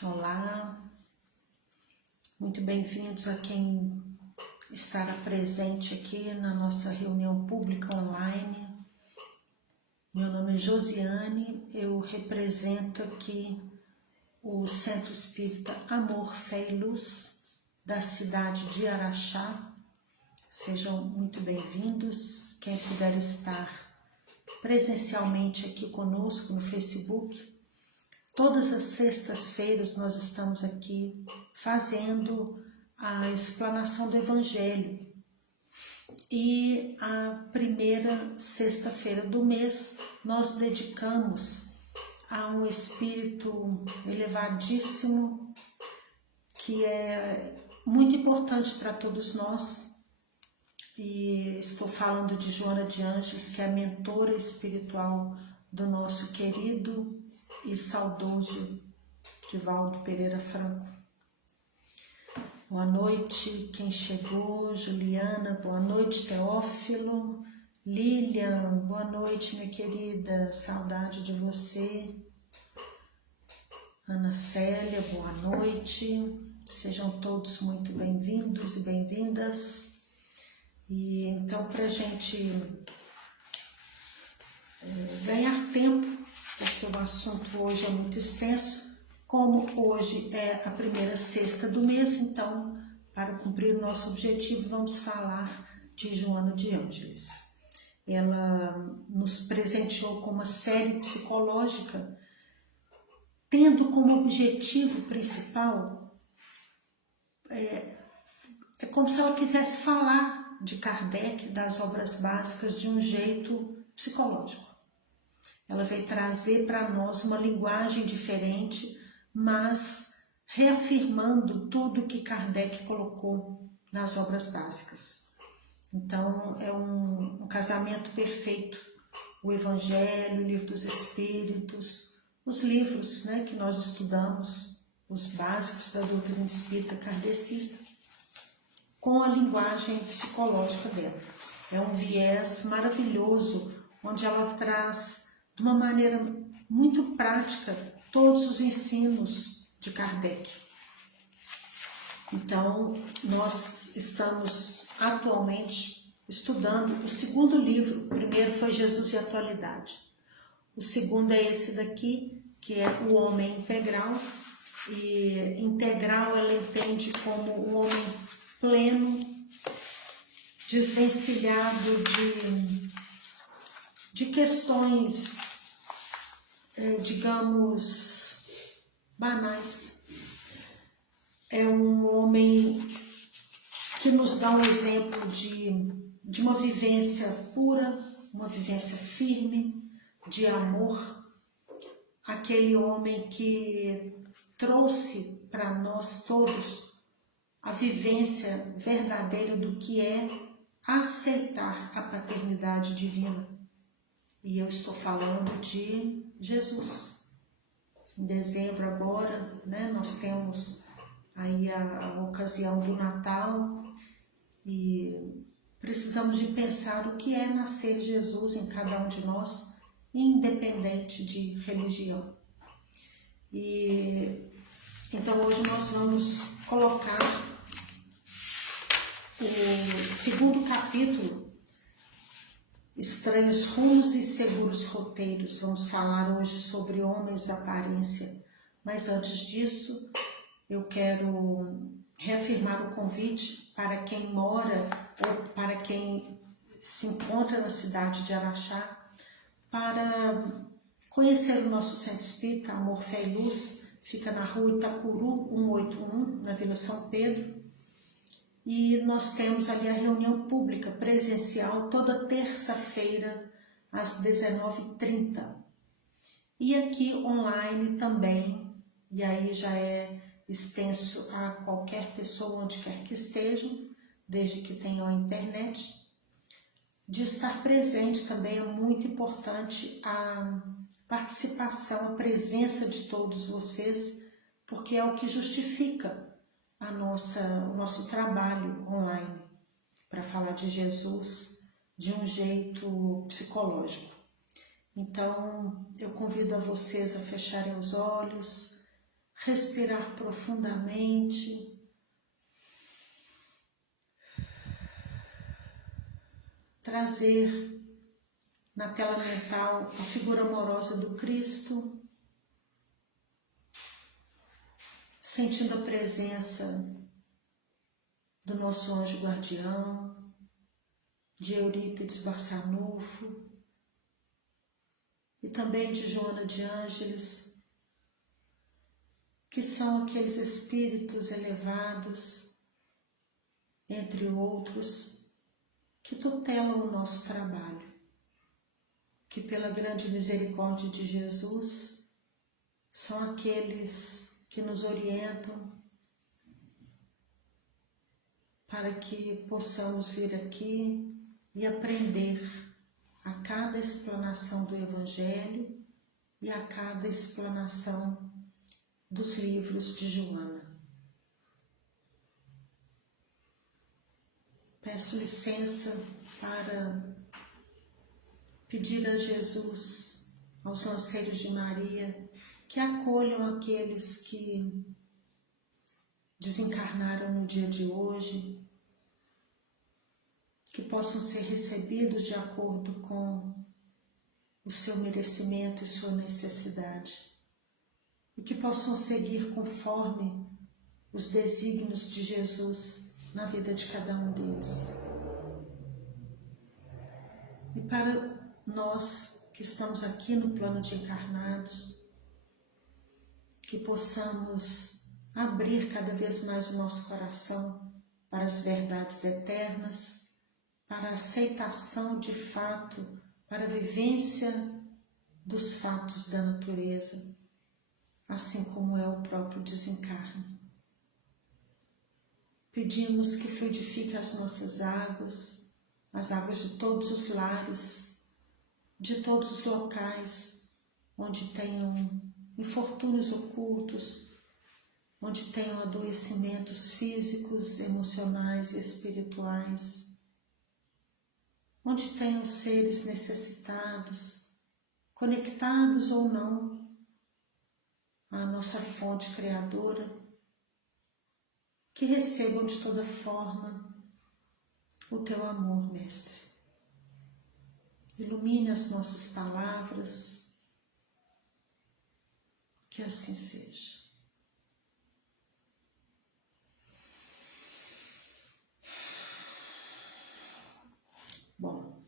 Olá, muito bem-vindos a quem estará presente aqui na nossa reunião pública online. Meu nome é Josiane, eu represento aqui o Centro Espírita Amor, Fé e Luz da cidade de Araxá. Sejam muito bem-vindos, quem puder estar presencialmente aqui conosco no Facebook. Todas as sextas-feiras nós estamos aqui fazendo a explanação do Evangelho. E a primeira sexta-feira do mês nós dedicamos a um espírito elevadíssimo que é muito importante para todos nós. E estou falando de Joana de Ângeles, que é a mentora espiritual do nosso querido e saudoso Divaldo Pereira Franco. Boa noite, quem chegou, Juliana, boa noite, Teófilo, Lilian, boa noite, minha querida, saudade de você. Ana Célia, boa noite, sejam todos muito bem-vindos e bem-vindas. E então, para a gente ganhar tempo, porque o assunto hoje é muito extenso, como hoje é a primeira sexta do mês, então, para cumprir o nosso objetivo, vamos falar de Joana de Ângeles. Ela nos presenteou com uma série psicológica, tendo como objetivo principal, é como se ela quisesse falar de Kardec, das obras básicas, de um jeito psicológico. Ela veio trazer para nós uma linguagem diferente, mas reafirmando tudo que Kardec colocou nas obras básicas. Então, é um casamento perfeito. O Evangelho, o Livro dos Espíritos, os livros, né, que nós estudamos, os básicos da doutrina espírita kardecista, com a linguagem psicológica dela. É um viés maravilhoso, onde ela traz de uma maneira muito prática todos os ensinos de Kardec. Então, nós estamos atualmente estudando o segundo livro. O primeiro foi Jesus e a Atualidade. O segundo é esse daqui, que é o Homem Integral. E integral ela entende como um homem pleno, desvencilhado de questões, digamos, banais. É um homem que nos dá um exemplo de uma vivência pura, uma vivência firme, de amor. Aquele homem que trouxe para nós todos a vivência verdadeira do que é aceitar a paternidade divina. E eu estou falando de Jesus. Em dezembro agora, né, nós temos aí a ocasião do Natal e precisamos de pensar o que é nascer Jesus em cada um de nós, independente de religião. E então hoje nós vamos colocar o segundo capítulo, Estranhos Rumos e Seguros Roteiros. Vamos falar hoje sobre homens aparência, mas antes disso eu quero reafirmar o convite para quem mora ou para quem se encontra na cidade de Araxá para conhecer o nosso Centro Espírita Amor, Fé e Luz. Fica na rua Itacuru 181, na Vila São Pedro. E nós temos ali a reunião pública presencial toda terça-feira às 19h30. E aqui online também, e aí já é extenso a qualquer pessoa onde quer que estejam, desde que tenham a internet. De estar presente também é muito importante a participação, a presença de todos vocês, porque é o que justifica o nosso trabalho online para falar de Jesus de um jeito psicológico. Então, eu convido a vocês a fecharem os olhos, respirar profundamente. Trazer na tela mental a figura amorosa do Cristo, sentindo a presença do nosso anjo guardião, de Eurípides Barçanufo e também de Joana de Ângeles, que são aqueles espíritos elevados, entre outros, que tutelam o nosso trabalho, que pela grande misericórdia de Jesus são aqueles que nos orientam para que possamos vir aqui e aprender a cada explanação do Evangelho e a cada explanação dos livros de Joana. Peço licença para pedir a Jesus, aos lanceiros de Maria, que acolham aqueles que desencarnaram no dia de hoje, que possam ser recebidos de acordo com o seu merecimento e sua necessidade, e que possam seguir conforme os desígnios de Jesus na vida de cada um deles. E para nós que estamos aqui no plano de encarnados, que possamos abrir cada vez mais o nosso coração para as verdades eternas, para a aceitação de fato, para a vivência dos fatos da natureza, assim como é o próprio desencarne. Pedimos que fluidifique as nossas águas, as águas de todos os lares, de todos os locais onde tenham infortúnios ocultos, onde tenham adoecimentos físicos, emocionais e espirituais, onde tenham seres necessitados, conectados ou não à nossa fonte criadora, que recebam de toda forma o teu amor, Mestre. Ilumine as nossas palavras, que assim seja. Bom,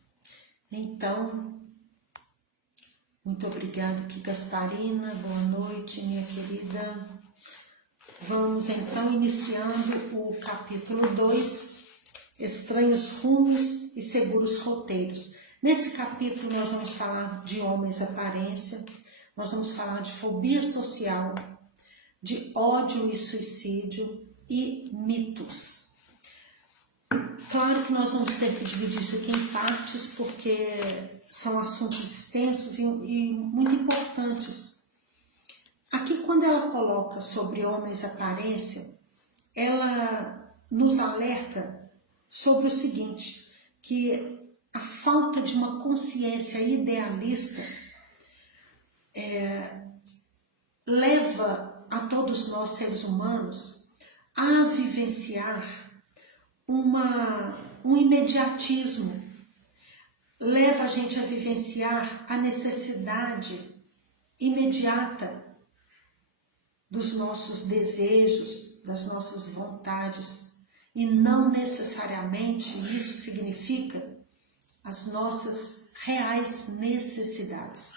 então, muito obrigada, Gasparina, boa noite, minha querida. Vamos então iniciando o capítulo 2, Estranhos Rumos e Seguros Roteiros. Nesse capítulo nós vamos falar de homens aparência, nós vamos falar de fobia social, de ódio e suicídio e mitos. Claro que nós vamos ter que dividir isso aqui em partes, porque são assuntos extensos e muito importantes. Aqui, quando ela coloca sobre homens aparência, ela nos alerta sobre o seguinte, que a falta de uma consciência idealista leva a todos nós, seres humanos, a vivenciar um imediatismo, leva a gente a vivenciar a necessidade imediata dos nossos desejos, das nossas vontades, e não necessariamente isso significa as nossas reais necessidades.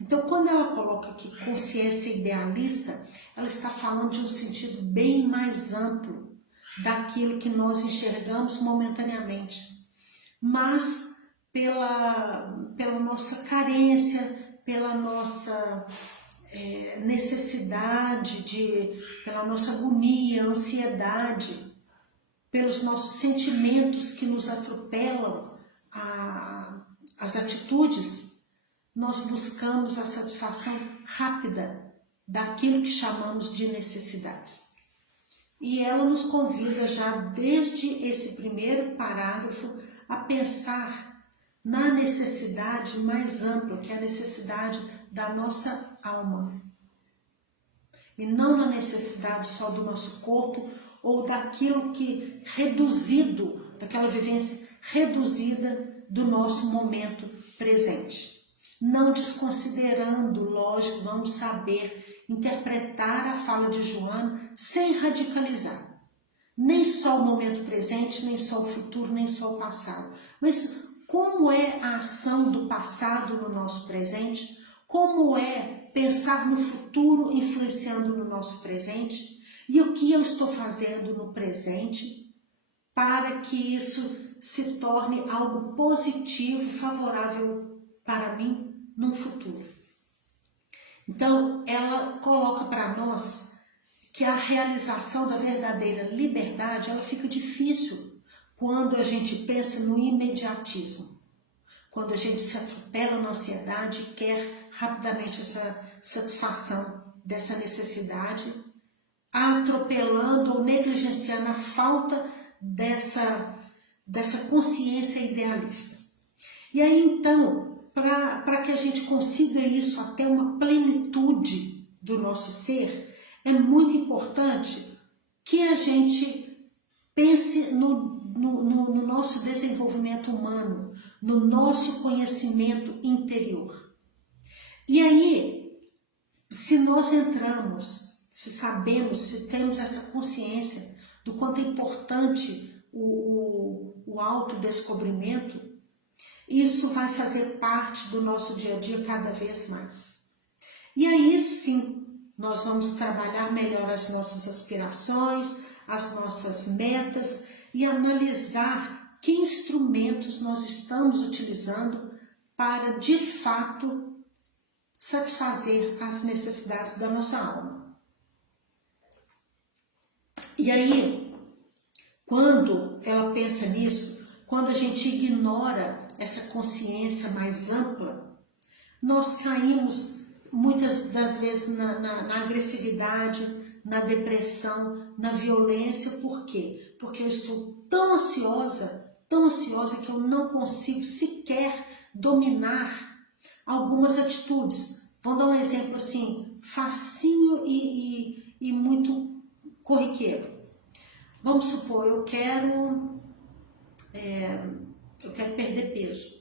Então, quando ela coloca aqui consciência idealista, ela está falando de um sentido bem mais amplo daquilo que nós enxergamos momentaneamente, mas pela nossa carência, pela nossa necessidade, pela nossa agonia, ansiedade, pelos nossos sentimentos que nos atropelam as atitudes, nós buscamos a satisfação rápida daquilo que chamamos de necessidades. E ela nos convida já desde esse primeiro parágrafo a pensar na necessidade mais ampla, que é a necessidade da nossa alma. e não na necessidade só do nosso corpo ou daquilo que reduzido, daquela vivência reduzida do nosso momento presente. Não desconsiderando, lógico, vamos saber interpretar a fala de Joana sem radicalizar. Nem só o momento presente, nem só o futuro, nem só o passado. Mas como é a ação do passado no nosso presente? Como é pensar no futuro influenciando no nosso presente? E o que eu estou fazendo no presente para que isso se torne algo positivo e favorável para mim no futuro? Então, ela coloca para nós que a realização da verdadeira liberdade, ela fica difícil quando a gente pensa no imediatismo, quando a gente se atropela na ansiedade e quer rapidamente essa satisfação dessa necessidade, atropelando ou negligenciando a falta dessa consciência idealista. E aí então, para que a gente consiga isso até uma plenitude do nosso ser, é muito importante que a gente pense no nosso desenvolvimento humano, no nosso conhecimento interior. E aí, se nós entramos, se sabemos, se temos essa consciência do quanto é importante o autodescobrimento, isso vai fazer parte do nosso dia a dia cada vez mais. E aí sim, nós vamos trabalhar melhor as nossas aspirações, as nossas metas e analisar que instrumentos nós estamos utilizando para, de fato, satisfazer as necessidades da nossa alma. E aí, quando ela pensa nisso, quando a gente ignora essa consciência mais ampla, nós caímos muitas das vezes na agressividade, na depressão, na violência. Por quê? Porque eu estou tão ansiosa que eu não consigo sequer dominar algumas atitudes. Vou dar um exemplo assim, facinho e muito corriqueiro. Vamos supor, eu quero perder peso,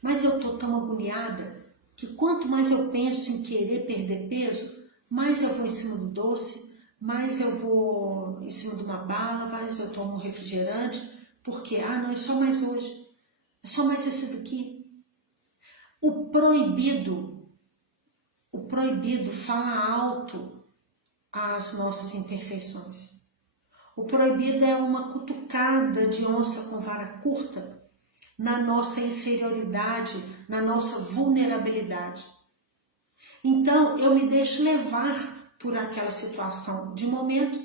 mas eu estou tão agoniada que quanto mais eu penso em querer perder peso, mais eu vou em cima do doce, mais eu vou em cima de uma bala, mais eu tomo um refrigerante, porque, não, é só mais hoje, é só mais esse daqui. O proibido fala alto às nossas imperfeições. O proibido é uma cutucada de onça com vara curta na nossa inferioridade, na nossa vulnerabilidade. Então, eu me deixo levar por aquela situação de momento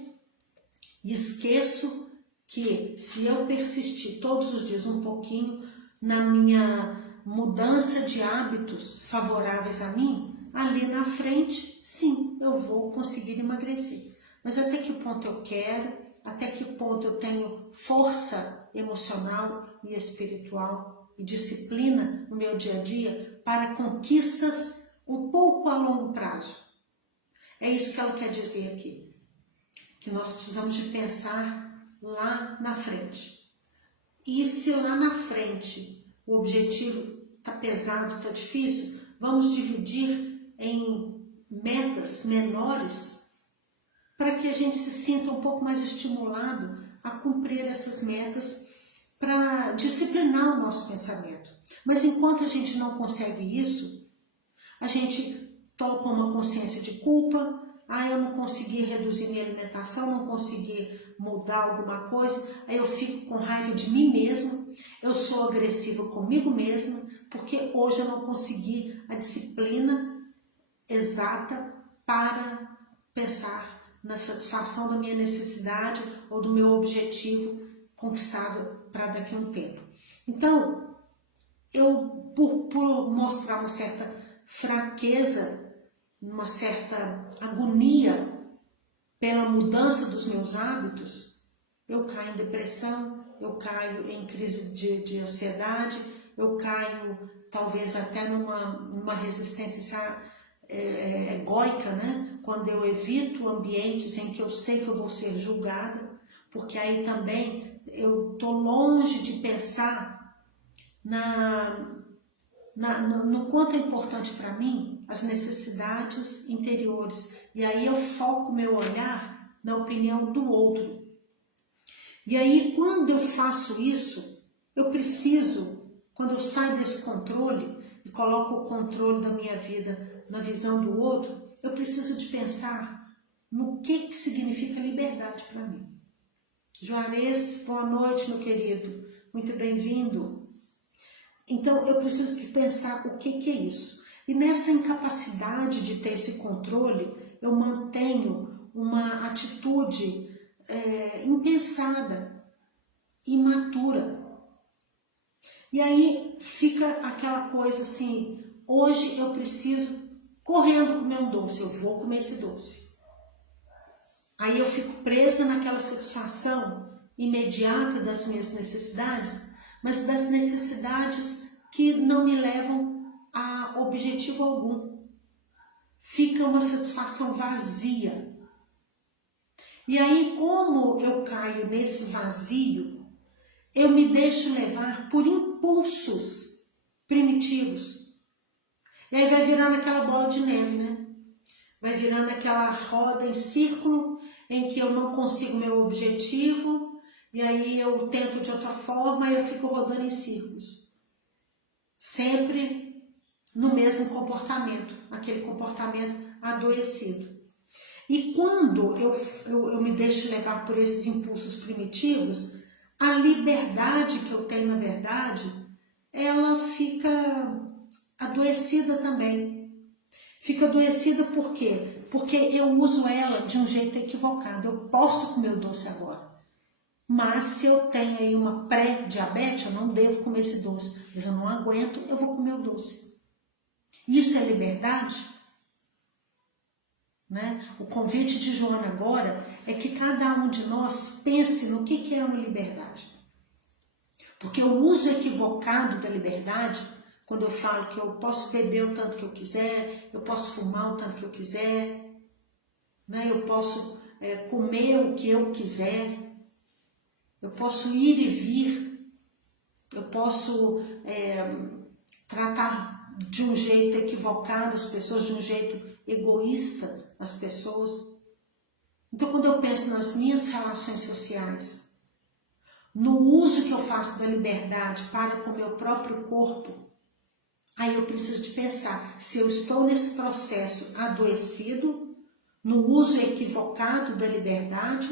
e esqueço que se eu persistir todos os dias um pouquinho na minha mudança de hábitos favoráveis a mim, ali na frente, sim, eu vou conseguir emagrecer. Mas até que ponto eu quero? Até que ponto eu tenho força emocional e espiritual e disciplina no meu dia a dia para conquistas um pouco a longo prazo? É isso que ela quer dizer aqui, que nós precisamos de pensar lá na frente. E se lá na frente o objetivo está pesado, está difícil, vamos dividir em metas menores para que a gente se sinta um pouco mais estimulado a cumprir essas metas, para disciplinar o nosso pensamento. Mas enquanto a gente não consegue isso, a gente topa uma consciência de culpa. Eu não consegui reduzir minha alimentação, não consegui mudar alguma coisa, aí eu fico com raiva de mim mesmo, eu sou agressiva comigo mesma, porque hoje eu não consegui a disciplina exata para pensar na satisfação da minha necessidade ou do meu objetivo conquistado para daqui a um tempo. Então, eu, por mostrar uma certa fraqueza, uma certa agonia pela mudança dos meus hábitos, eu caio em depressão, eu caio em crise de ansiedade, eu caio talvez até numa resistência egóica, né? Quando eu evito ambientes em que eu sei que eu vou ser julgada, porque aí também eu estou longe de pensar no quanto é importante para mim as necessidades interiores. E aí eu foco meu olhar na opinião do outro. E aí quando eu faço isso, eu preciso, quando eu saio desse controle e coloco o controle da minha vida na visão do outro, eu preciso de pensar no que significa liberdade para mim. Juarez, boa noite, meu querido. Muito bem-vindo. Então, eu preciso de pensar o que é isso. E nessa incapacidade de ter esse controle, eu mantenho uma atitude impensada, imatura. E aí fica aquela coisa assim, hoje eu preciso correndo comer um doce, eu vou comer esse doce. Aí eu fico presa naquela satisfação imediata das minhas necessidades, mas das necessidades que não me levam a objetivo algum. Fica uma satisfação vazia. E aí, como eu caio nesse vazio, eu me deixo levar por impulsos primitivos. E aí vai virando aquela bola de neve, né? Vai virando aquela roda em círculo em que eu não consigo meu objetivo, e aí eu tento de outra forma e eu fico rodando em círculos. Sempre no mesmo comportamento, aquele comportamento adoecido. E quando eu me deixo levar por esses impulsos primitivos, a liberdade que eu tenho, na verdade, ela fica adoecida também. Fica adoecida por quê? Porque eu uso ela de um jeito equivocado. Eu posso comer o doce agora. Mas se eu tenho aí uma pré-diabetes, eu não devo comer esse doce. Mas eu não aguento, eu vou comer o doce. Isso é liberdade? Né? O convite de Joana agora é que cada um de nós pense no que é uma liberdade. Porque o uso equivocado da liberdade, quando eu falo que eu posso beber o tanto que eu quiser, eu posso fumar o tanto que eu quiser, né? Eu posso comer o que eu quiser, eu posso ir e vir, eu posso tratar de um jeito equivocado as pessoas, de um jeito egoísta as pessoas. Então, quando eu penso nas minhas relações sociais, no uso que eu faço da liberdade para com o meu próprio corpo, aí eu preciso de pensar se eu estou nesse processo adoecido, no uso equivocado da liberdade,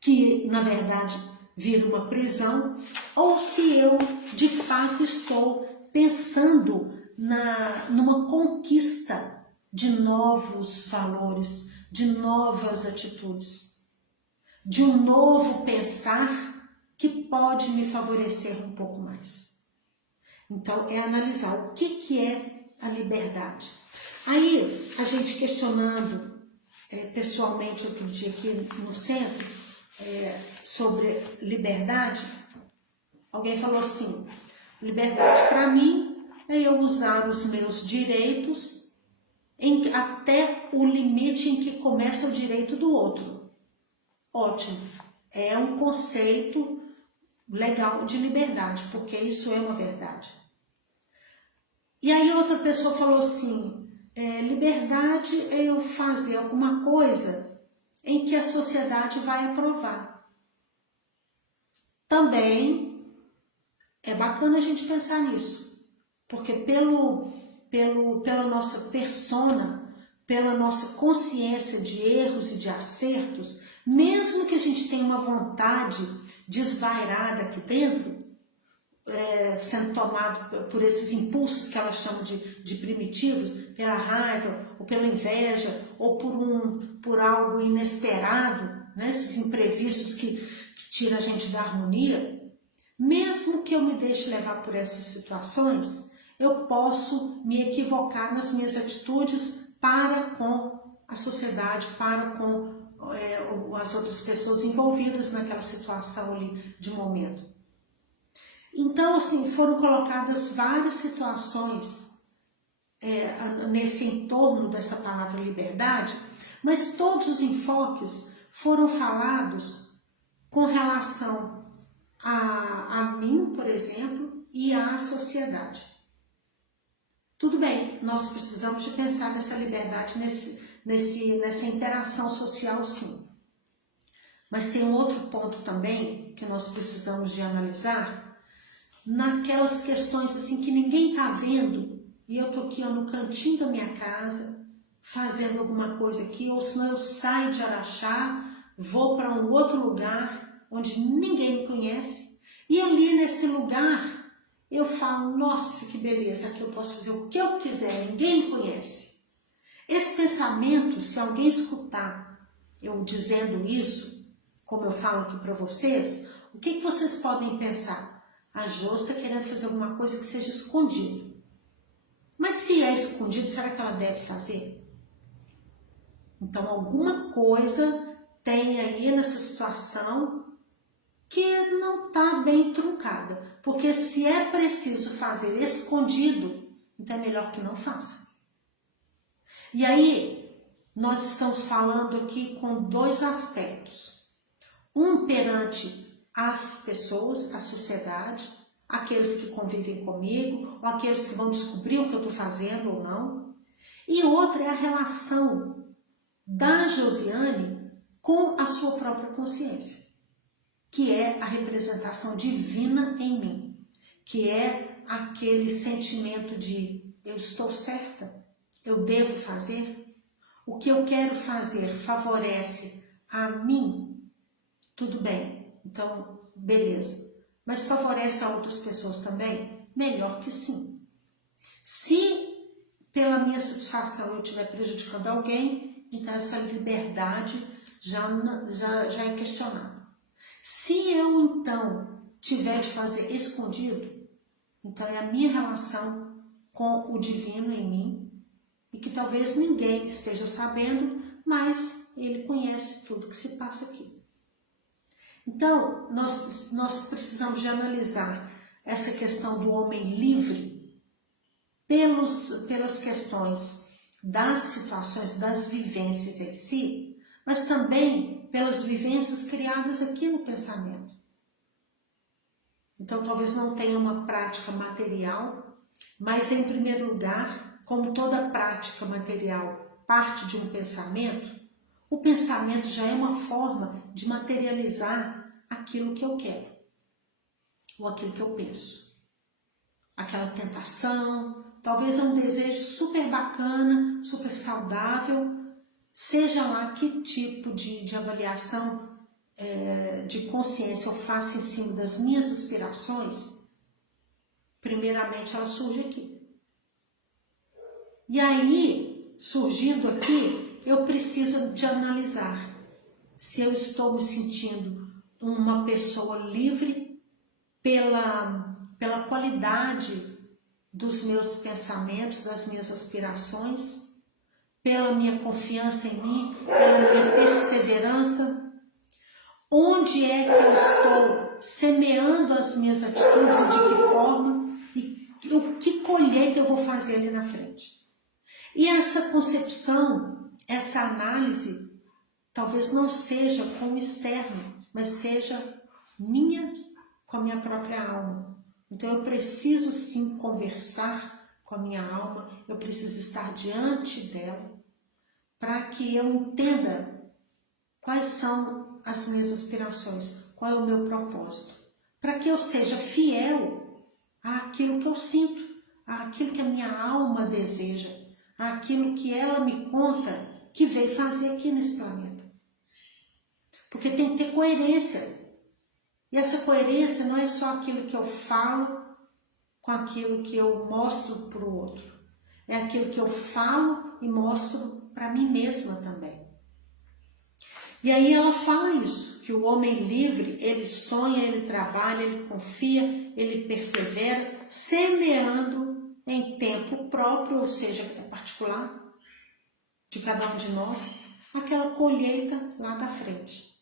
que na verdade vira uma prisão, ou se eu de fato estou pensando numa conquista de novos valores, de novas atitudes, de um novo pensar que pode me favorecer um pouco mais. Então, é analisar o que é a liberdade. Aí, a gente questionando pessoalmente outro dia aqui no centro, sobre liberdade, alguém falou assim, liberdade para mim é eu usar os meus direitos até o limite em que começa o direito do outro. Ótimo, é um conceito legal de liberdade, porque isso é uma verdade. E aí outra pessoa falou assim, liberdade é eu fazer alguma coisa em que a sociedade vai aprovar. Também é bacana a gente pensar nisso, porque pela nossa persona, pela nossa consciência de erros e de acertos, mesmo que a gente tenha uma vontade desvairada aqui dentro, sendo tomado por esses impulsos que ela chama de primitivos, pela raiva, ou pela inveja, ou por algo inesperado, né? Esses imprevistos que tiram a gente da harmonia, mesmo que eu me deixe levar por essas situações, eu posso me equivocar nas minhas atitudes para com a sociedade, para com as outras pessoas envolvidas naquela situação ali de momento. Então, assim, foram colocadas várias situações nesse entorno dessa palavra liberdade, mas todos os enfoques foram falados com relação a mim, por exemplo, e à sociedade. Tudo bem, nós precisamos de pensar nessa liberdade, nessa interação social, sim. Mas tem um outro ponto também que nós precisamos de analisar, naquelas questões assim que ninguém está vendo, e eu estou aqui no cantinho da minha casa, fazendo alguma coisa aqui, ou senão eu saio de Araxá, vou para um outro lugar, onde ninguém me conhece, e ali nesse lugar eu falo, nossa, que beleza, aqui eu posso fazer o que eu quiser, ninguém me conhece. Esse pensamento, se alguém escutar eu dizendo isso, como eu falo aqui para vocês, o que vocês podem pensar? A Jô está querendo fazer alguma coisa que seja escondido. Mas se é escondido, será que ela deve fazer? Então, alguma coisa tem aí nessa situação que não está bem truncada. Porque se é preciso fazer escondido, então é melhor que não faça. E aí, nós estamos falando aqui com dois aspectos. Um perante as pessoas, a sociedade, aqueles que convivem comigo, ou aqueles que vão descobrir o que eu estou fazendo ou não. E outra é a relação da Josiane com a sua própria consciência, que é a representação divina em mim, que é aquele sentimento de eu estou certa, eu devo fazer, o que eu quero fazer favorece a mim, tudo bem, então beleza, mas favorece a outras pessoas também? Melhor que sim. Se pela minha satisfação eu estiver prejudicando alguém, então essa liberdade já é questionável. Se eu, então, tiver de fazer escondido, então é a minha relação com o divino em mim, e que talvez ninguém esteja sabendo, mas ele conhece tudo que se passa aqui. Então, nós precisamos de analisar essa questão do homem livre pelas questões das situações, das vivências em si, mas também pelas vivências criadas aqui no pensamento. Então, talvez não tenha uma prática material, mas, em primeiro lugar, como toda prática material parte de um pensamento, o pensamento já é uma forma de materializar aquilo que eu quero, ou aquilo que eu penso. Aquela tentação, talvez é um desejo super bacana, super saudável, seja lá que tipo de avaliação de consciência eu faço em cima das minhas aspirações, primeiramente ela surge aqui. E aí, surgindo aqui, eu preciso de analisar se eu estou me sentindo uma pessoa livre pela qualidade dos meus pensamentos, das minhas aspirações, pela minha confiança em mim, pela minha perseverança. Onde é que eu estou semeando as minhas atitudes e de que forma e o que colheita eu vou fazer ali na frente. E essa concepção, essa análise, talvez não seja com o externo, mas seja minha com a minha própria alma. Então eu preciso sim conversar com a minha alma, eu preciso estar diante dela para que eu entenda quais são as minhas aspirações, qual é o meu propósito, para que eu seja fiel àquilo que eu sinto, àquilo que a minha alma deseja, àquilo que ela me conta que veio fazer aqui nesse planeta. Porque tem que ter coerência. E essa coerência não é só aquilo que eu falo com aquilo que eu mostro para o outro. É aquilo que eu falo e mostro para mim mesma também. E aí ela fala isso, que o homem livre, ele sonha, ele trabalha, ele confia, ele persevera, semeando em tempo próprio, ou seja, particular, de cada um de nós, aquela colheita lá da frente.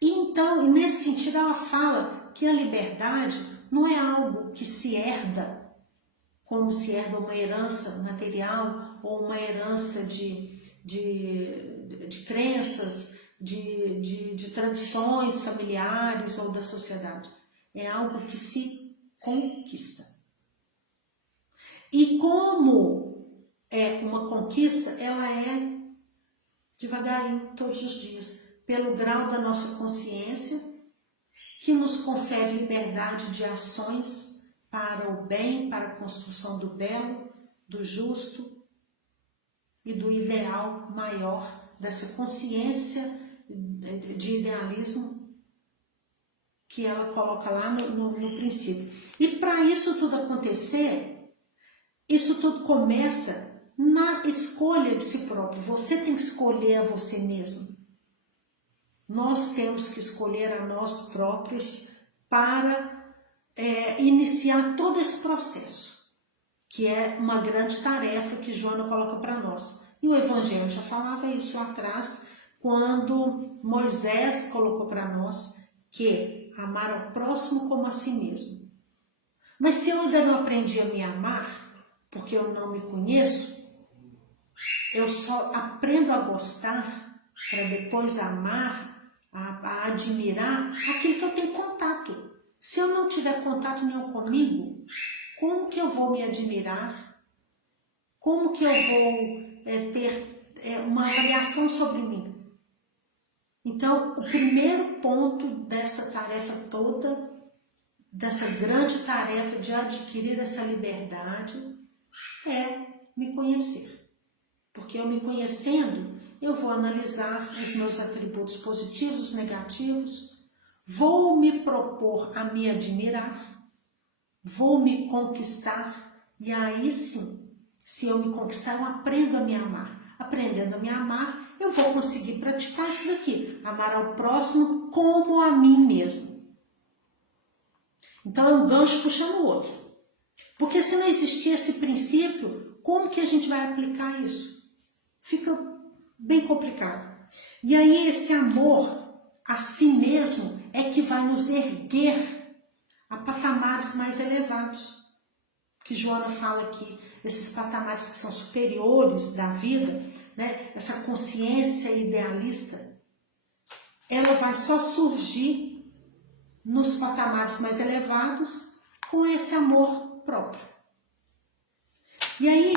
E então, nesse sentido, ela fala que a liberdade não é algo que se herda, como se herda uma herança material ou uma herança de crenças, de tradições familiares ou da sociedade. É algo que se conquista. E como é uma conquista, ela é devagarinho, todos os dias, pelo grau da nossa consciência, que nos confere liberdade de ações para o bem, para a construção do belo, do justo e do ideal maior, dessa consciência de idealismo que ela coloca lá no princípio. E para isso tudo acontecer, isso tudo começa na escolha de si próprio. Você tem que escolher a você mesmo. Nós temos que escolher a nós próprios para iniciar todo esse processo, que é uma grande tarefa que Joana coloca para nós. E o Evangelho já falava isso lá atrás, quando Moisés colocou para nós que amar ao próximo como a si mesmo. Mas se eu ainda não aprendi a me amar, porque eu não me conheço, eu só aprendo a gostar para depois amar, a admirar aquilo que eu tenho contato. Se eu não tiver contato nenhum comigo, como que eu vou me admirar? Como que eu vou ter uma avaliação sobre mim? Então, o primeiro ponto dessa tarefa toda, dessa grande tarefa de adquirir essa liberdade, é me conhecer. Porque eu me conhecendo, eu vou analisar os meus atributos positivos, negativos, vou me propor a me admirar, vou me conquistar, e aí sim, se eu me conquistar, eu aprendo a me amar. Aprendendo a me amar, eu vou conseguir praticar isso daqui, amar ao próximo como a mim mesmo. Então é um gancho puxando o outro. Porque se não existir esse princípio, como que a gente vai aplicar isso? Fica bem complicado. E aí esse amor a si mesmo é que vai nos erguer a patamares mais elevados. Que Joana fala aqui, esses patamares que são superiores da vida, né? Essa consciência idealista, ela vai só surgir nos patamares mais elevados com esse amor próprio. E aí,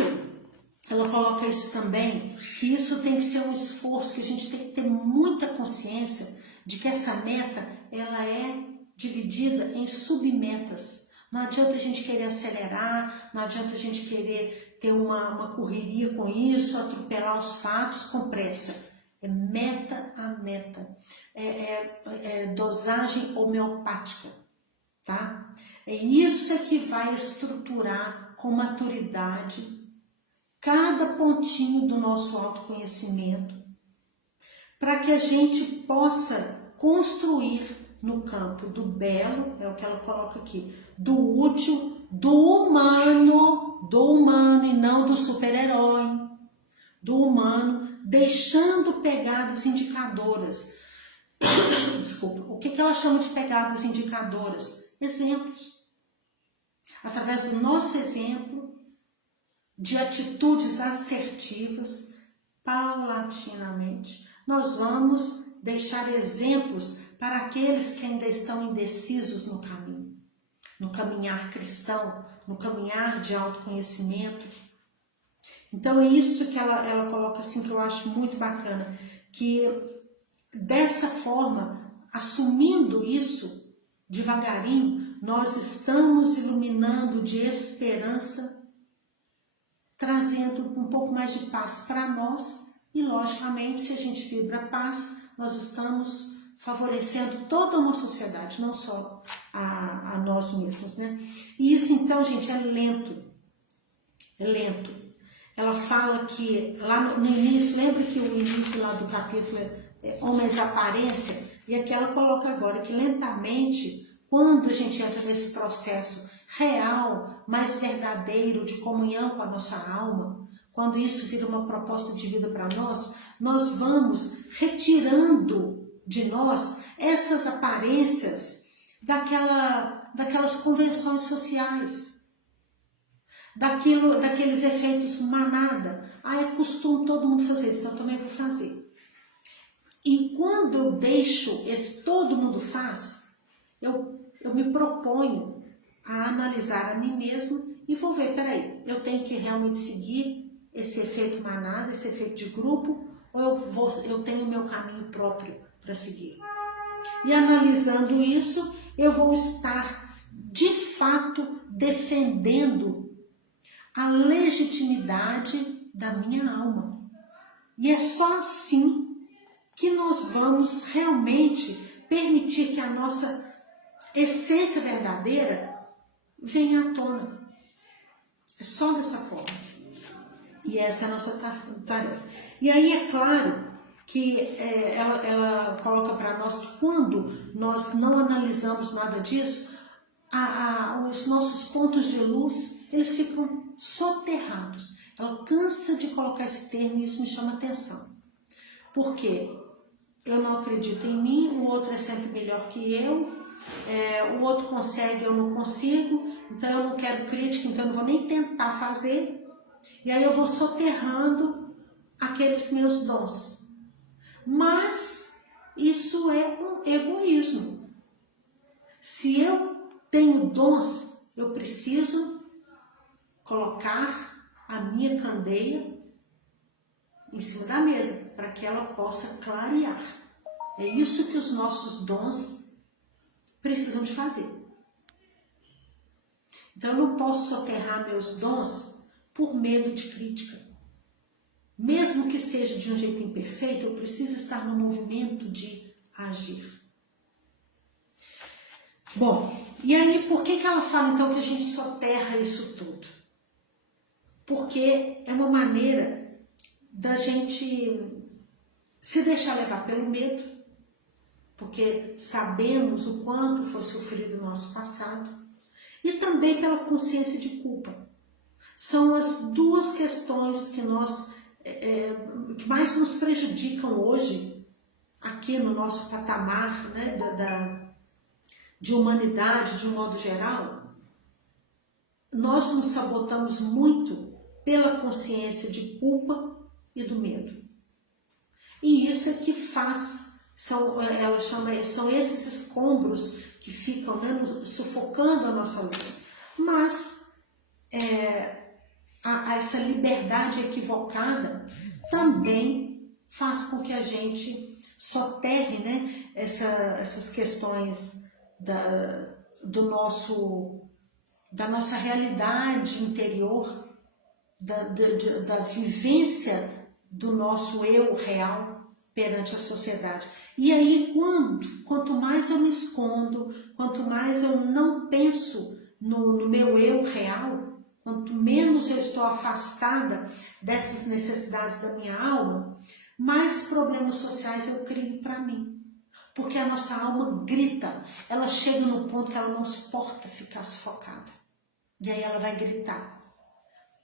ela coloca isso também, que isso tem que ser um esforço, que a gente tem que ter muita consciência de que essa meta, ela é dividida em submetas. Não adianta a gente querer acelerar, não adianta a gente querer ter uma correria com isso, atropelar os fatos com pressa. É meta a meta, é dosagem homeopática, tá? É isso que vai estruturar com maturidade cada pontinho do nosso autoconhecimento, para que a gente possa construir no campo do belo, é o que ela coloca aqui, do útil, do humano e não do super-herói, do humano, deixando pegadas indicadoras. Desculpa, o que ela chama de pegadas indicadoras? Exemplos. Através do nosso exemplo, de atitudes assertivas, paulatinamente, nós vamos deixar exemplos para aqueles que ainda estão indecisos no caminho, no caminhar cristão, no caminhar de autoconhecimento. Então é isso que ela coloca assim, que eu acho muito bacana, que dessa forma, assumindo isso devagarinho, nós estamos iluminando de esperança, trazendo um pouco mais de paz para nós e, logicamente, se a gente vibra paz, nós estamos favorecendo toda uma sociedade, não só a nós mesmos, né? E isso, então, gente, é lento. É lento. Ela fala que, lá no início, lembra que o início lá do capítulo é homens aparência? E aqui ela coloca agora que, lentamente, quando a gente entra nesse processo real, mais verdadeiro, de comunhão com a nossa alma, quando isso vira uma proposta de vida para nós, nós vamos retirando de nós essas aparências daquelas convenções sociais, daqueles efeitos manada. Ah, é costume todo mundo fazer isso, então eu também vou fazer. E quando eu deixo esse todo mundo faz, eu me proponho a analisar a mim mesmo e vou ver, peraí, eu tenho que realmente seguir esse efeito manada, esse efeito de grupo, ou eu tenho o meu caminho próprio para seguir. E analisando isso, eu vou estar, de fato, defendendo a legitimidade da minha alma. E é só assim que nós vamos realmente permitir que a nossa essência verdadeira venha à tona. É só dessa forma. E essa é a nossa tarefa. E aí é claro que ela coloca para nós que quando nós não analisamos nada disso, os nossos pontos de luz, eles ficam soterrados. Ela cansa de colocar esse termo e isso me chama atenção. Por quê? Eu não acredito em mim, o outro é sempre melhor que eu, o outro consegue, eu não consigo, então eu não quero crítica, então eu não vou nem tentar fazer. E aí eu vou soterrando aqueles meus dons. Mas isso é um egoísmo. Se eu tenho dons, eu preciso colocar a minha candeia em cima da mesa, para que ela possa clarear. É isso que os nossos dons precisam de fazer. Então eu não posso soterrar meus dons por medo de crítica. Mesmo que seja de um jeito imperfeito, eu preciso estar no movimento de agir. Bom, e aí por que ela fala então que a gente soterra isso tudo? Porque é uma maneira da gente se deixar levar pelo medo, porque sabemos o quanto foi sofrido no nosso passado, e também pela consciência de culpa. São as duas questões que que mais nos prejudicam hoje, aqui no nosso patamar, né, de humanidade, de um modo geral. Nós nos sabotamos muito pela consciência de culpa e do medo. E isso é que ela chama, são esses escombros que ficam, né, sufocando a nossa luz. Mas essa liberdade equivocada também faz com que a gente soterre, né, essas questões da nossa realidade interior, da vivência do nosso eu real perante a sociedade. E aí, quanto mais eu me escondo, quanto mais eu não penso no meu eu real, quanto menos eu estou afastada dessas necessidades da minha alma, mais problemas sociais eu crio para mim. Porque a nossa alma grita, ela chega no ponto que ela não suporta ficar sufocada. E aí ela vai gritar.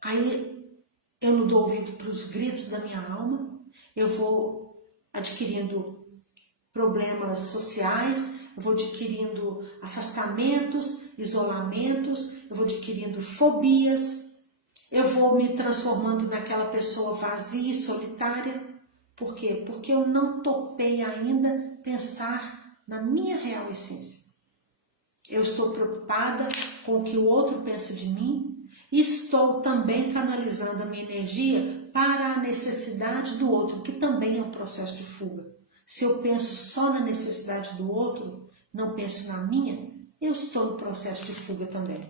Aí eu não dou ouvido para os gritos da minha alma, eu vou adquirindo problemas sociais, eu vou adquirindo afastamentos, isolamentos, eu vou adquirindo fobias, eu vou me transformando naquela pessoa vazia e solitária. Por quê? Porque eu não topei ainda pensar na minha real essência. Eu estou preocupada com o que o outro pensa de mim, e estou também canalizando a minha energia para a necessidade do outro, que também é um processo de fuga. Se eu penso só na necessidade do outro, não penso na minha, eu estou no processo de fuga também.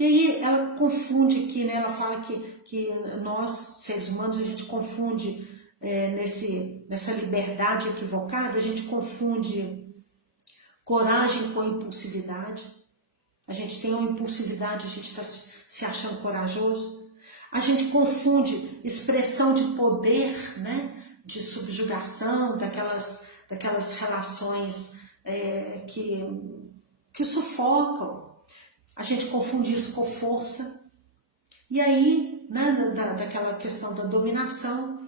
E aí ela confunde aqui, né? Ela fala que nós, seres humanos, a gente confunde nessa liberdade equivocada, a gente confunde coragem com impulsividade. A gente tem uma impulsividade, a gente está se achando corajoso. A gente confunde expressão de poder, né, de subjugação, daquelas relações que sufocam. A gente confunde isso com força. E aí, né, daquela questão da dominação.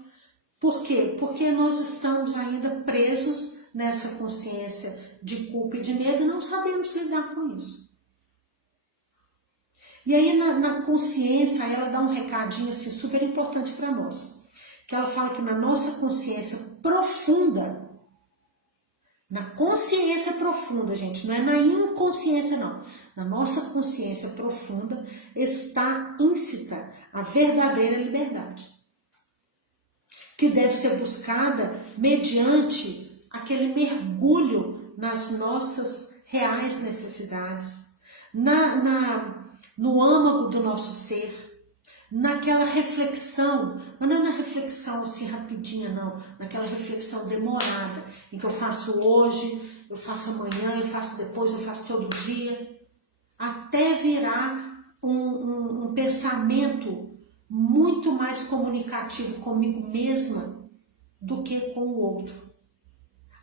Por quê? Porque nós estamos ainda presos nessa consciência de culpa e de medo e não sabemos lidar com isso. E aí na consciência, aí ela dá um recadinho assim, super importante para nós, que ela fala que na nossa consciência profunda, na consciência profunda, gente, não é na inconsciência não, na nossa consciência profunda está íncita a verdadeira liberdade, que deve ser buscada mediante aquele mergulho nas nossas reais necessidades, no âmago do nosso ser, naquela reflexão, mas não é na reflexão assim rapidinha não, naquela reflexão demorada, em que eu faço hoje, eu faço amanhã, eu faço depois, eu faço todo dia, até virar um pensamento muito mais comunicativo comigo mesma do que com o outro.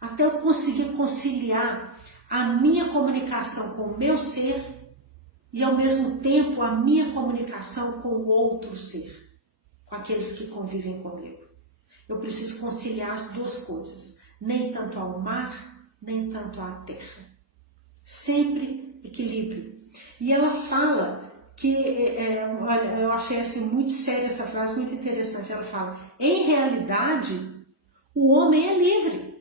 Até eu conseguir conciliar a minha comunicação com o meu ser e ao mesmo tempo a minha comunicação com o outro ser, com aqueles que convivem comigo. Eu preciso conciliar as duas coisas, nem tanto ao mar, nem tanto à terra. Sempre equilíbrio. E ela fala que, olha, eu achei assim muito séria essa frase, muito interessante. Ela fala, em realidade, o homem é livre.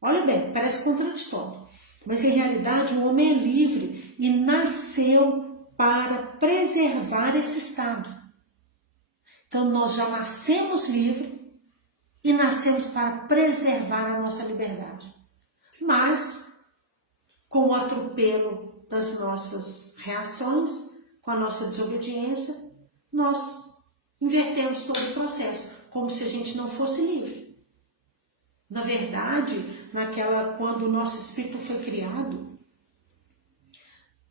Olha bem, parece contraditório, mas em realidade o homem é livre e nasceu para preservar esse estado. Então nós já nascemos livres e nascemos para preservar a nossa liberdade. Mas, com o atropelo das nossas reações, com a nossa desobediência, nós invertemos todo o processo, como se a gente não fosse livre. Na verdade, quando o nosso espírito foi criado,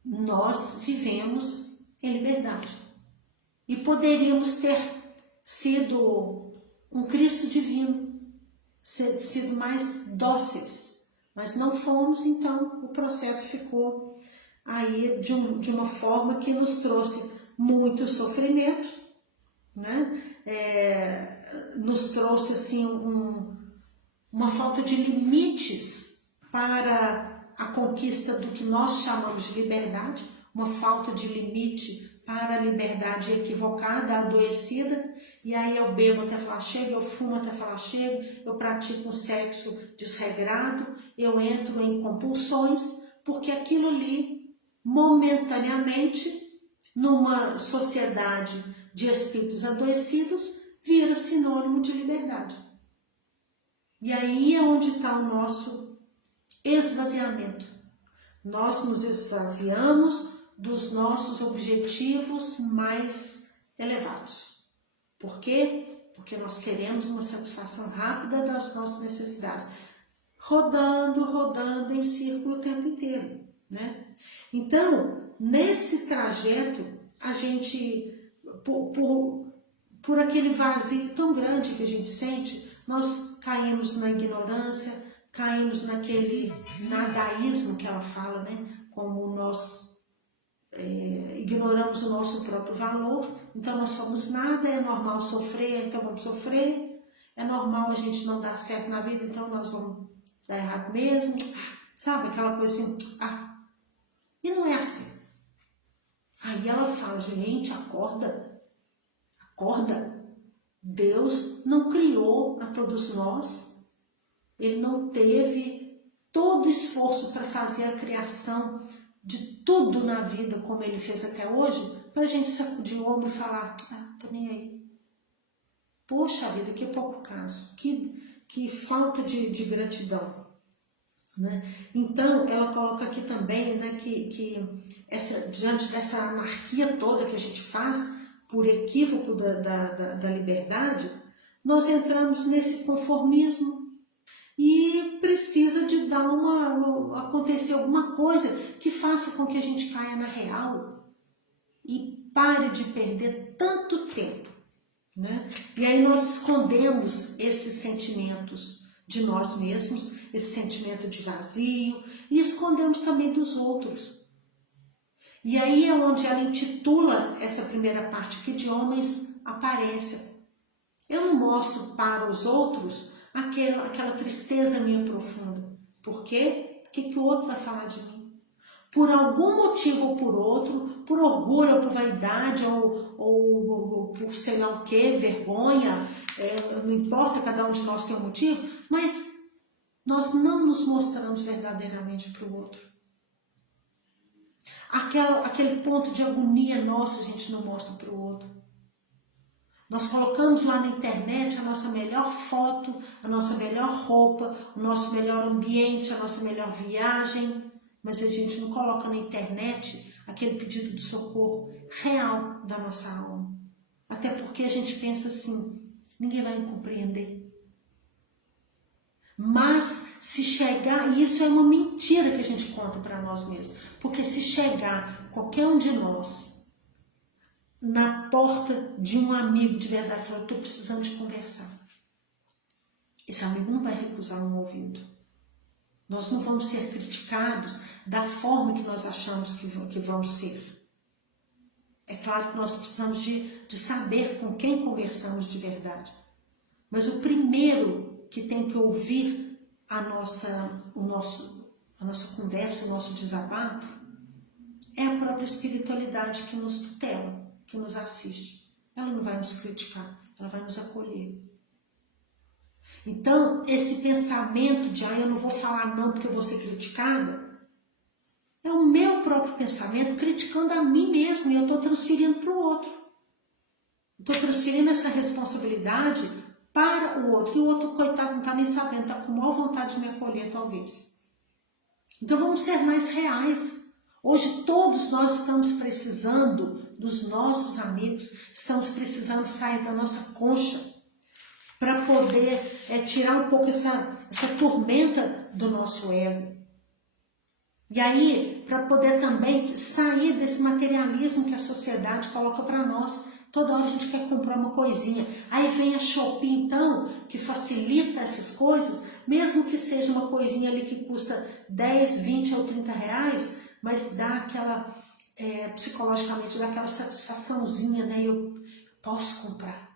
nós vivemos em liberdade. E poderíamos ter sido um Cristo divino, sido mais dóceis, mas não fomos, então o processo ficou aí de uma forma que nos trouxe muito sofrimento, né? Nos trouxe assim uma falta de limites para a conquista do que nós chamamos de liberdade, uma falta de limite para a liberdade equivocada, adoecida, e aí eu bebo até falar chega, eu fumo até falar chega, eu pratico um sexo desregrado, eu entro em compulsões, porque aquilo ali, momentaneamente, numa sociedade de espíritos adoecidos, vira sinônimo de liberdade. E aí é onde está o nosso esvaziamento. Nós nos esvaziamos dos nossos objetivos mais elevados. Por quê? Porque nós queremos uma satisfação rápida das nossas necessidades. Rodando em círculo o tempo inteiro, né? Então, nesse trajeto, a gente, por aquele vazio tão grande que a gente sente, nós caímos na ignorância, caímos naquele nadaísmo que ela fala, né? Como nós ignoramos o nosso próprio valor, então nós somos nada, é normal sofrer, então vamos sofrer, é normal a gente não dar certo na vida, então nós vamos dar errado mesmo, sabe? Aquela coisa assim, e não é assim. Aí ela fala, gente, acorda, Deus não criou a todos nós, Ele não teve todo o esforço para fazer a criação de tudo na vida como Ele fez até hoje, para a gente sacudir o ombro e falar, tô nem aí. Poxa vida, que pouco caso, que falta de gratidão. Né? Então, ela coloca aqui também, né, que diante dessa anarquia toda que a gente faz, por equívoco da liberdade, nós entramos nesse conformismo e precisa de acontecer alguma coisa que faça com que a gente caia na real e pare de perder tanto tempo, né? E aí nós escondemos esses sentimentos de nós mesmos, esse sentimento de vazio, e escondemos também dos outros. E aí é onde ela intitula essa primeira parte aqui de homens aparência. Eu não mostro para os outros aquela tristeza minha profunda. Por quê? O que o outro vai falar de mim? por algum motivo ou por outro, por orgulho ou por vaidade ou por sei lá o que, vergonha, não importa, cada um de nós tem um motivo, mas nós não nos mostramos verdadeiramente para o outro. Aquele ponto de agonia nossa a gente não mostra para o outro. Nós colocamos lá na internet a nossa melhor foto, a nossa melhor roupa, o nosso melhor ambiente, a nossa melhor viagem, mas a gente não coloca na internet aquele pedido de socorro real da nossa alma. Até porque a gente pensa assim, ninguém vai me compreender. Mas se chegar, e isso é uma mentira que a gente conta para nós mesmos, porque se chegar qualquer um de nós na porta de um amigo de verdade e falar, eu estou precisando de conversar, esse amigo não vai recusar um ouvido. Nós não vamos ser criticados da forma que nós achamos que vamos ser. É claro que nós precisamos de saber com quem conversamos de verdade. Mas o primeiro que tem que ouvir a nossa conversa, o nosso desabafo, é a própria espiritualidade que nos tutela, que nos assiste. Ela não vai nos criticar, ela vai nos acolher. Então, esse pensamento de, eu não vou falar não porque eu vou ser criticada, é o meu próprio pensamento criticando a mim mesma e eu estou transferindo para o outro. Estou transferindo essa responsabilidade para o outro. E o outro, coitado, não está nem sabendo, está com maior vontade de me acolher, talvez. Então vamos ser mais reais. Hoje todos nós estamos precisando dos nossos amigos, estamos precisando sair da nossa concha para poder tirar um pouco essa tormenta do nosso ego. E aí, para poder também sair desse materialismo que a sociedade coloca para nós. Toda hora a gente quer comprar uma coisinha. Aí vem a Shopee, então, que facilita essas coisas, mesmo que seja uma coisinha ali que custa 10, 20 ou 30 reais, mas dá aquela, psicologicamente, dá aquela satisfaçãozinha, né? Eu posso comprar.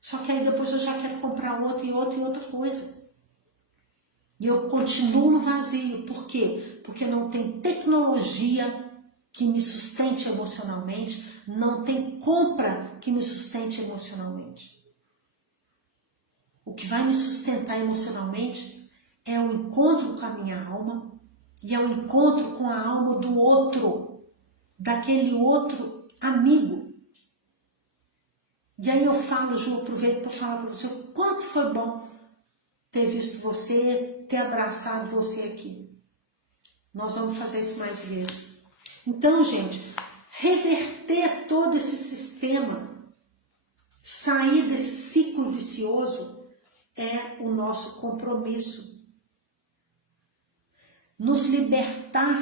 Só que aí depois eu já quero comprar outra e outra e outra coisa. E eu continuo no vazio. Por quê? Porque não tem tecnologia que me sustente emocionalmente, não tem compra que me sustente emocionalmente. O que vai me sustentar emocionalmente é o encontro com a minha alma e é o encontro com a alma do outro, daquele outro amigo. E aí eu falo, Ju, aproveito para falar para você o quanto foi bom ter visto você, ter abraçado você aqui. Nós vamos fazer isso mais vezes. Então, gente, reverter todo esse sistema, sair desse ciclo vicioso é o nosso compromisso. Nos libertar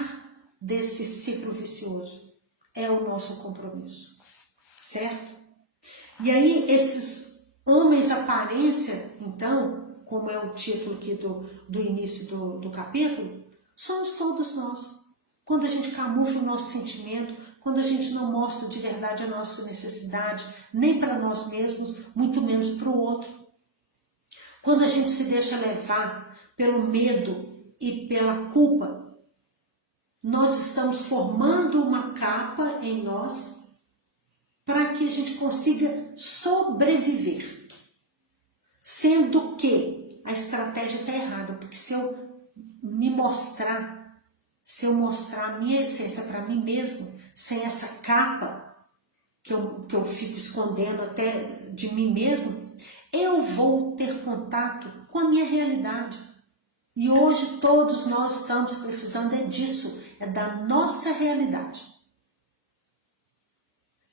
desse ciclo vicioso é o nosso compromisso, certo? E aí, esses homens aparência, então, como é o título aqui do início do capítulo, somos todos nós. Quando a gente camufla o nosso sentimento, quando a gente não mostra de verdade a nossa necessidade, nem para nós mesmos, muito menos para o outro. Quando a gente se deixa levar pelo medo e pela culpa, nós estamos formando uma capa em nós para que a gente consiga sobreviver. Sendo que a estratégia está errada, porque se eu me mostrar, se eu mostrar a minha essência para mim mesmo, sem essa capa que eu fico escondendo até de mim mesmo, eu vou ter contato com a minha realidade. E hoje todos nós estamos precisando disso, é da nossa realidade.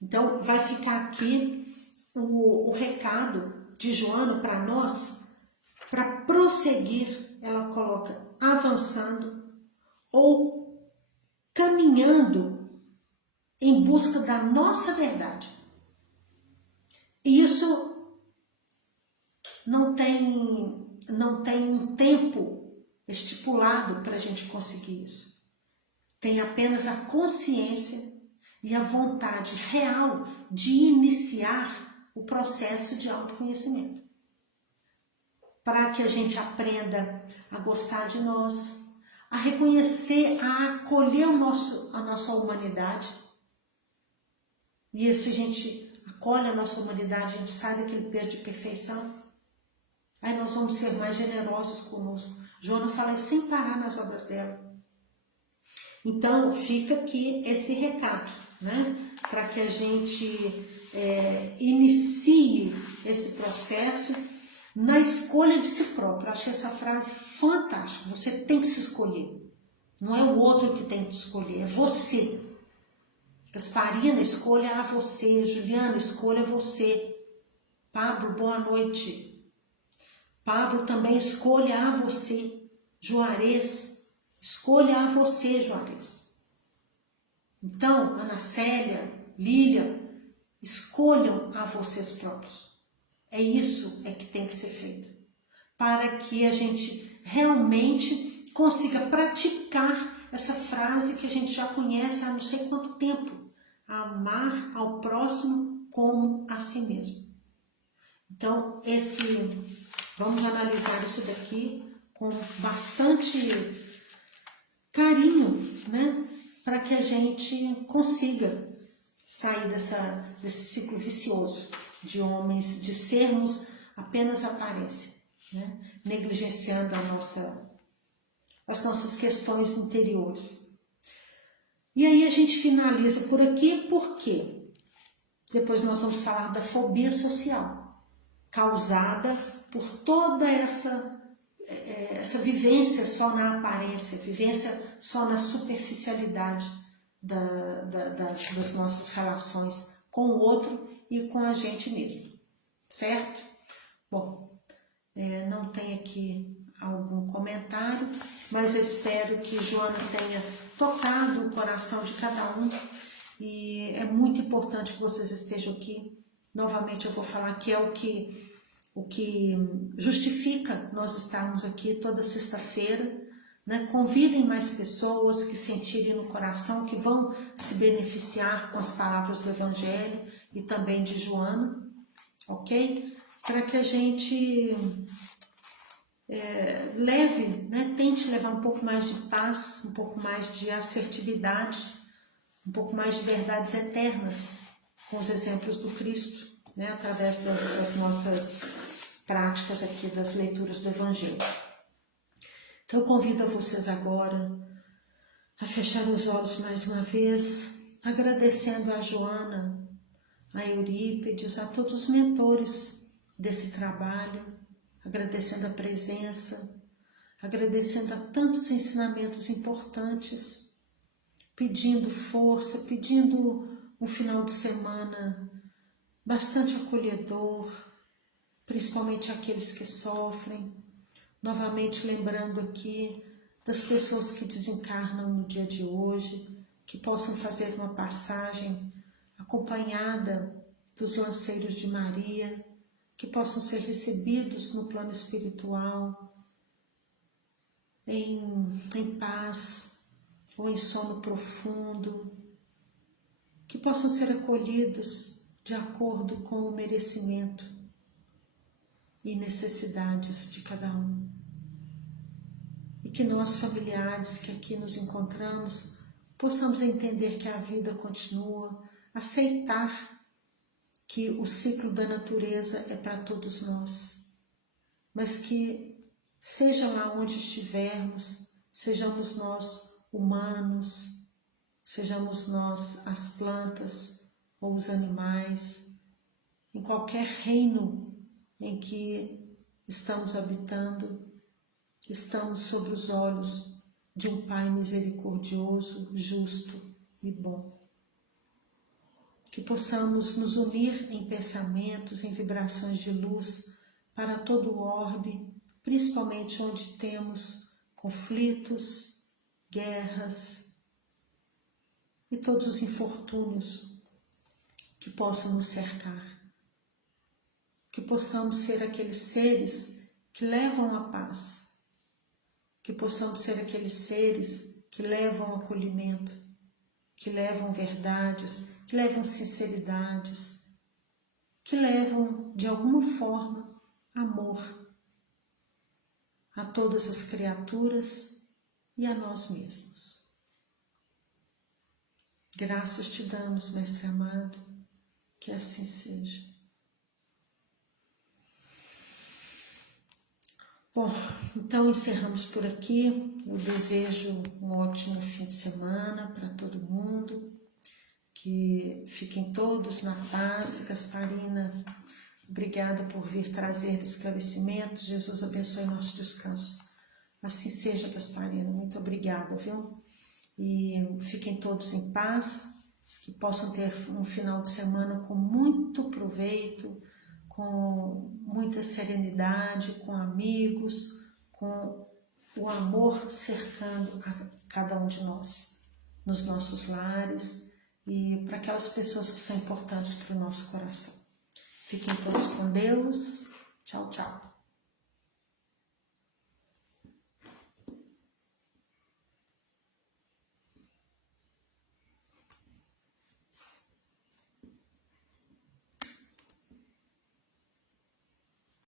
Então vai ficar aqui o recado de Joana para nós, para prosseguir, ela coloca avançando ou caminhando em busca da nossa verdade. E isso não tem um tempo estipulado para a gente conseguir isso. Tem apenas a consciência e a vontade real de iniciar o processo de autoconhecimento. Para que a gente aprenda a gostar de nós, a reconhecer, a acolher a nossa humanidade. E se a gente acolhe a nossa humanidade, a gente sai daquele peso de perfeição, aí nós vamos ser mais generosos conosco. Joana fala sem parar nas obras dela. Então, fica aqui esse recado, né? Para que a gente inicie esse processo na escolha de si próprio. Eu achei essa frase fantástica. Você tem que se escolher. Não é o outro que tem que te escolher, é você. Gasparina, escolha a você. Juliana, escolha você. Pablo, boa noite. Pablo também, escolha a você. Juarez, escolha a você, Juarez. Então, Ana Célia, Lília, escolham a vocês próprios. É isso que tem que ser feito. Para que a gente realmente consiga praticar essa frase que a gente já conhece há não sei quanto tempo. Amar ao próximo como a si mesmo. Então, vamos analisar isso daqui com bastante carinho, né? Para que a gente consiga sair desse ciclo vicioso de homens, de sermos apenas aparência, né? Negligenciando as nossas questões interiores. E aí a gente finaliza por aqui, porque depois nós vamos falar da fobia social, causada por toda essa vivência só na aparência, vivência só na superficialidade das nossas relações com o outro e com a gente mesmo, certo? Bom, não tem aqui algum comentário, mas eu espero que Joana tenha tocado o coração de cada um e é muito importante que vocês estejam aqui. Novamente eu vou falar que é o que justifica nós estarmos aqui toda sexta-feira, né? Convidem mais pessoas que sentirem no coração, que vão se beneficiar com as palavras do Evangelho e também de Joana, ok? Para que a gente leve, né? Tente levar um pouco mais de paz, um pouco mais de assertividade, um pouco mais de verdades eternas, com os exemplos do Cristo, né? Através das nossas práticas aqui, das leituras do Evangelho. Então eu convido a vocês agora a fechar os olhos mais uma vez, agradecendo a Joana, a Eurípides, a todos os mentores desse trabalho, agradecendo a presença, agradecendo a tantos ensinamentos importantes, pedindo força, pedindo um final de semana bastante acolhedor, principalmente aqueles que sofrem. Novamente lembrando aqui das pessoas que desencarnam no dia de hoje, que possam fazer uma passagem acompanhada dos lanceiros de Maria, que possam ser recebidos no plano espiritual, em paz ou em sono profundo, que possam ser acolhidos de acordo com o merecimento e necessidades de cada um. E que nós, familiares que aqui nos encontramos, possamos entender que a vida continua, aceitar que o ciclo da natureza é para todos nós, mas que seja lá onde estivermos, sejamos nós humanos, sejamos nós as plantas ou os animais, em qualquer reino em que estamos habitando, estamos sob os olhos de um Pai misericordioso, justo e bom. Que possamos nos unir em pensamentos, em vibrações de luz para todo o orbe, principalmente onde temos conflitos, guerras e todos os infortúnios que possam nos cercar. Que possamos ser aqueles seres que levam a paz, que possamos ser aqueles seres que levam acolhimento, que levam verdades, que levam sinceridades, que levam, de alguma forma, amor a todas as criaturas e a nós mesmos. Graças te damos, Mestre amado, que assim seja. Bom, então encerramos por aqui. Eu desejo um ótimo fim de semana para todo mundo. Que fiquem todos na paz. Gasparina, obrigada por vir trazer esclarecimentos. Jesus abençoe nosso descanso. Assim seja, Gasparina. Muito obrigada, viu? E fiquem todos em paz. Que possam ter um final de semana com muito proveito, com muita serenidade, com amigos, com o amor cercando a cada um de nós, nos nossos lares e para aquelas pessoas que são importantes para o nosso coração. Fiquem todos com Deus. Tchau, tchau.